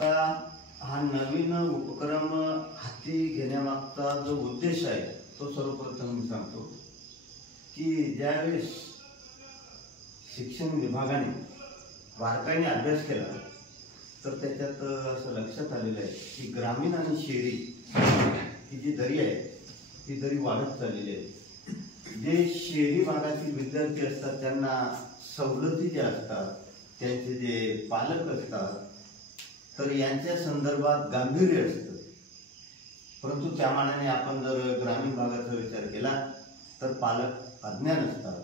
आता हा नवीन उपक्रम हाती घेण्यामागचा जो उद्देश आहे तो सर्वप्रथम मी सांगतो की ज्यावेळेस शिक्षण विभागाने बारकाईने अभ्यास केला तर त्याच्यात असं लक्षात आलेलं आहे की ग्रामीण आणि शहरी ही जी दरी आहे ती दरी वाढत चाललेली आहे। जे शहरी भागातील विद्यार्थी असतात त्यांना सवलती ज्या असतात, त्यांचे जे पालक असतात तर यांच्या संदर्भात गांभीर्य असतं, परंतु त्या मानाने आपण जर ग्रामीण भागाचा विचार केला तर पालक अज्ञान असतात।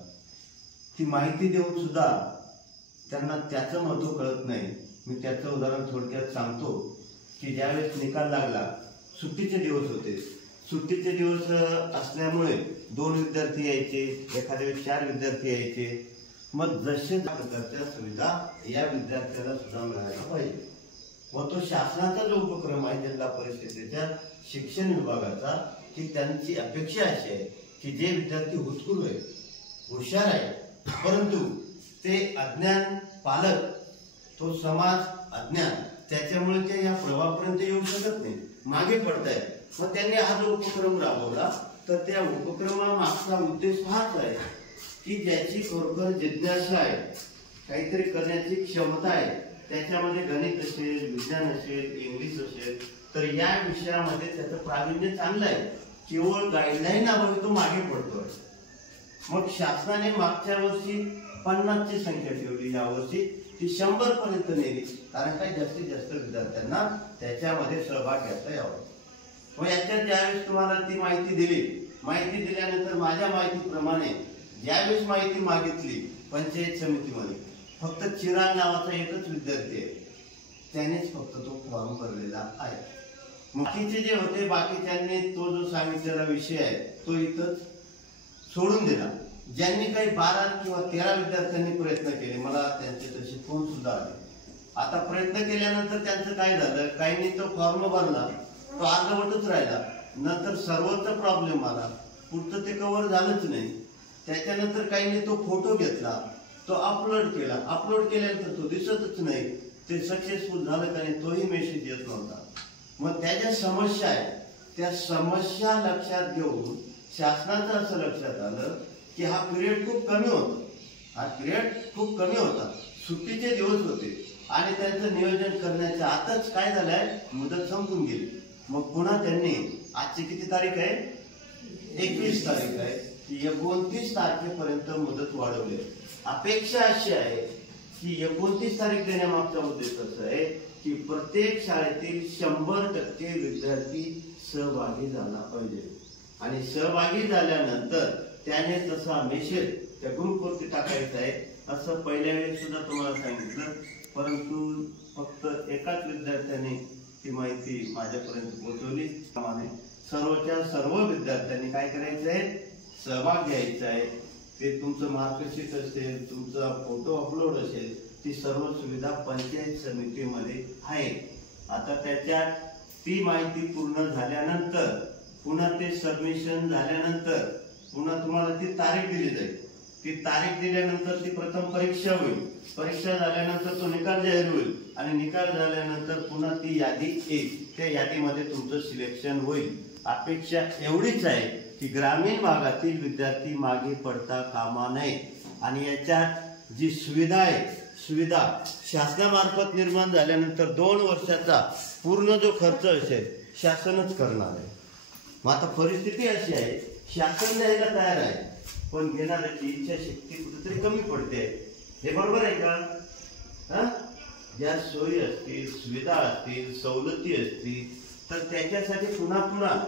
ती माहिती देऊन सुद्धा त्यांना त्याचं महत्त्व कळत नाही। मी त्याचं उदाहरण थोडक्यात सांगतो की ज्यावेळेस निकाल लागला, सुट्टीचे दिवस होते, सुट्टीचे दिवस असल्यामुळे 2 विद्यार्थी यायचे, एखाद्या वेळेस 4 विद्यार्थी यायचे। मग जसे प्रकारच्या सुविधा या विद्यार्थ्याला सुद्धा मिळायला पाहिजे व तो शासनाचा जो उपक्रम आहे जिल्हा परिषदेच्या शिक्षण विभागाचा की त्यांची अपेक्षा अशी आहे की जे विद्यार्थी हुतकूर आहे, हुशार आहे, परंतु ते अज्ञान पालक, तो समाज अज्ञान, त्याच्यामुळे ते या प्रभावापर्यंत येऊ शकत नाही, मागे पडतायत। मग त्यांनी हा जो उपक्रम राबवला तर त्या उपक्रमामागचा उद्देश हाच आहे की ज्याची खरोखर जिज्ञासा आहे, काहीतरी करण्याची क्षमता आहे, त्याच्यामध्ये गणित असेल, विज्ञान असेल, इंग्लिश असेल, तर या विषयामध्ये त्याचं प्रावीण्य चांगलं आहे, केवळ गाईडलाईन अभावी तो मागे पडतोय। मग शासनाने मागच्या वर्षी 50 ची संख्या ठेवली, यावर्षी ती 100 पर्यंत नेली, कारण काही जास्तीत जास्त विद्यार्थ्यांना त्याच्यामध्ये सहभाग घेता यावा। मग याच्यात ज्यावेळेस तुम्हाला ती माहिती दिल्यानंतर माझ्या माहितीप्रमाणे ज्यावेळेस माहिती मागितली पंचायत समितीमध्ये, फक्त चिराग नावाचा एकच विद्यार्थी आहे, त्यानेच फक्त तो फॉर्म भरलेला आहे। बाकीचे जे होते, बाकीच्यांनी तो जो सांगितलेला विषय आहे तो इथंच सोडून दिला। ज्यांनी काही 12 किंवा 13 विद्यार्थ्यांनी प्रयत्न केले, मला त्यांचे तसे फोन सुद्धा आले। आता प्रयत्न केल्यानंतर त्यांचं काय झालं, काहींनी तो फॉर्म भरला, तो अर्धवटच राहिला, नंतर सर्व्हरचा प्रॉब्लेम आला, पुढचं ते कव्हर झालंच नाही। त्याच्यानंतर काहींनी तो फोटो घेतला, तो अपलोड केल्यानंतर तो दिसतच नाही, ते सक्सेसफुल झालं का नाही तोही मेसेज येत नव्हता। मग त्या ज्या समस्या आहेत त्या समस्या लक्षात घेऊन शासनाचं असं लक्षात आलं की हा पिरियड खूप कमी होता, सुट्टीचे दिवस होते आणि त्यांचं नियोजन करण्याच्या आताच काय झालंय, मुदत संपून गेली। मग पुन्हा त्यांनी आजची किती तारीख आहे, 21 तारीख आहे, 29 तारखेपर्यंत मुदत वाढवली। अपेक्षा अशी आहे की 29 तारीख देण्यामागचा उद्देश असा आहे की प्रत्येक शाळेतील 100% विद्यार्थी सहभागी झाला पाहिजे आणि सहभागी झाल्यानंतर त्याने तसा मेसेज त्या ग्रुपवरती टाकायचा आहे। असं पहिल्या वेळेस सुद्धा तुम्हाला सांगितलं, परंतु फक्त एकाच विद्यार्थ्याने ती माहिती माझ्यापर्यंत पोहोचवली। त्यामुळे सर्वच्या सर्व विद्यार्थ्यांनी काय करायचं आहे, सहभाग घ्यायचा आहे। ते तुमचं मार्कशीट असेल, तुमचा फोटो अपलोड असेल, ती सर्व सुविधा पंचायत समितीमध्ये आहे। आता त्याच्यात ती माहिती पूर्ण झाल्यानंतर पुन्हा ते सबमिशन झाल्यानंतर पुन्हा तुम्हाला ती तारीख दिली जाईल। ती तारीख दिल्यानंतर ती प्रथम परीक्षा होईल, परीक्षा झाल्यानंतर तो निकाल जाहीर होईल आणि निकाल झाल्यानंतर पुन्हा ती यादी येईल, त्या यादीमध्ये तुमचं सिलेक्शन होईल। अपेक्षा एवढीच आहे की ग्रामीण भागातील विद्यार्थी मागे पडता कामा नये आणि याच्यात जी सुविधा आहे, सुविधा शासनामार्फत निर्माण झाल्यानंतर 2 वर्षाचा पूर्ण जो खर्च असेल शासनच करणार आहे। मग आता परिस्थिती अशी आहे, शासन द्यायला तयार आहे पण घेणाऱ्याची इच्छाशक्ती कुठेतरी कमी पडते, हे बरोबर आहे का? ज्या सोयी असतील, सुविधा असतील, सवलती असतील तर त्याच्यासाठी पुन्हा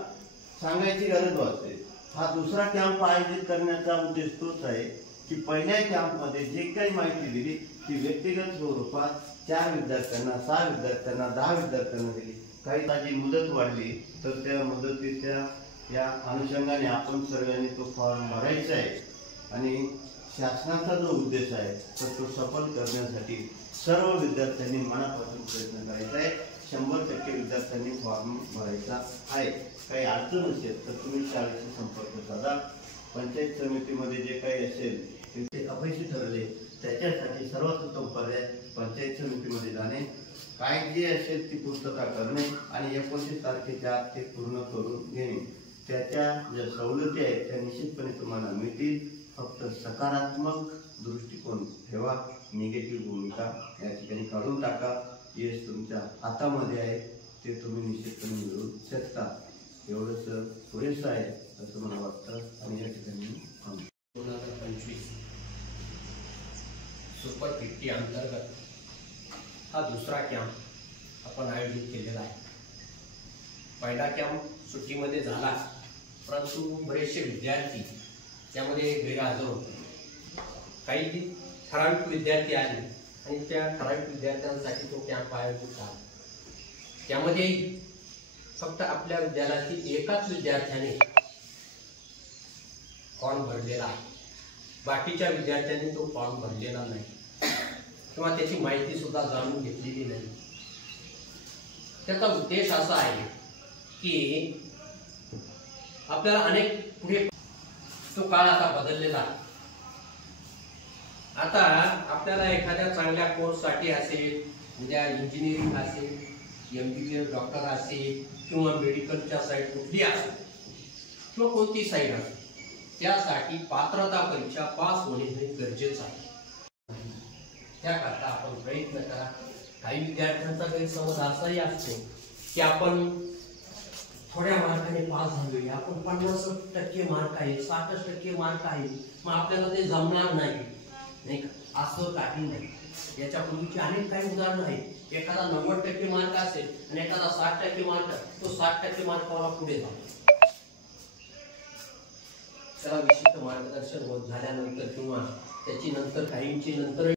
सांगायची गरज भासते। हा दुसरा कॅम्प आयोजित करण्याचा उद्देश तोच आहे की पहिल्या कॅम्पमध्ये जे काही माहिती दिली ती व्यक्तिगत स्वरूपात 4 विद्यार्थ्यांना, 6 विद्यार्थ्यांना, 10 विद्यार्थ्यांना दिली। काही ताजी मुदत वाढली तर त्या मुदतीच्या या अनुषंगाने आपण सर्वांनी तो फॉर्म भरायचा आहे आणि शासनाचा जो उद्देश आहे तर तो सफल करण्यासाठी सर्व विद्यार्थ्यांनी मनापासून प्रयत्न करायचा आहे। 100% विद्यार्थ्यांनी फॉर्म भरायचा आहे। काही अडचण असेल तर तुम्ही शाळेशी संपर्क साधा। पंचायत समितीमध्ये जे काही असेल ते अपयशी ठरले त्याच्यासाठी सर्वात उत्तम पर्याय पंचायत समितीमध्ये जाणे। काय जे असेल ती पूर्तता करणे आणि 29 तारखेच्या आत ते पूर्ण करून घेणे. त्याच्या ज्या सवलती आहेत त्या निश्चितपणे तुम्हाला मिळतील. फक्त सकारात्मक दृष्टिकोन ठेवा, निगेटिव्ह भूमिका या ठिकाणी काढून टाका. यश तुमच्या हातामध्ये आहे, ते तुम्ही निश्चितपणे मिळवू शकता. एवढंच पुरेसं आहे असं मला वाटतं आणि या ठिकाणी 2025 सुपर 50 अंतर्गत हा दुसरा कॅम्प आपण आयोजित केलेला आहे. पहिला कॅम्प सुट्टीमध्ये झाला, परंतु बरेचसे विद्यार्थी त्यामध्ये गैरहजर होते. काही ठराविक विद्यार्थी आले आणि त्या ठराविक विद्यार्थ्यांसाठी तो कॅम्प आयोजित झाला. त्यामध्ये फक्त आपल्या विद्यालयातील एकाच विद्यार्थ्याने फॉर्म भरलेला आहे. बाकीच्या विद्यार्थ्यांनी तो फॉर्म भरलेला नाही किंवा त्याची माहिती सुद्धा जाणून घेतलेली नाही. त्याचा उद्देश असा आहे की आपल्याला अनेक पुढे तो काळ आता बदललेला आहे. आता आपल्याला एखाद्या चांगल्या कोर्ससाठी असेल, उद्या इंजिनिअरिंग असेल, MBBS डॉक्टर असेल किंवा मेडिकलच्या साईड कुठली असेल किंवा कोणती साईड असेल, त्यासाठी पात्रता परीक्षा पास होणे हे गरजेचं आहे. त्याकरता आपण प्रयत्न करा. काही विद्यार्थ्यांचा गैरसमज असाही असतो की आपण थोड्या मार्काने पास झालोय, आपण 50% मार्क आहे, 60% मार्क आहे, मग आपल्याला ते जमणार नाही का? असं काही नाही. याच्यापूर्वीची अनेक काही उदाहरणं आहेत. एखादा 90% मार्क असेल आणि एखादा 60% मार्क, तो 60% मार्कावाला पुढे जातो. त्याला विशिष्ट मार्गदर्शन होत झाल्यानंतर किंवा त्याची नंतर काहींची नंतर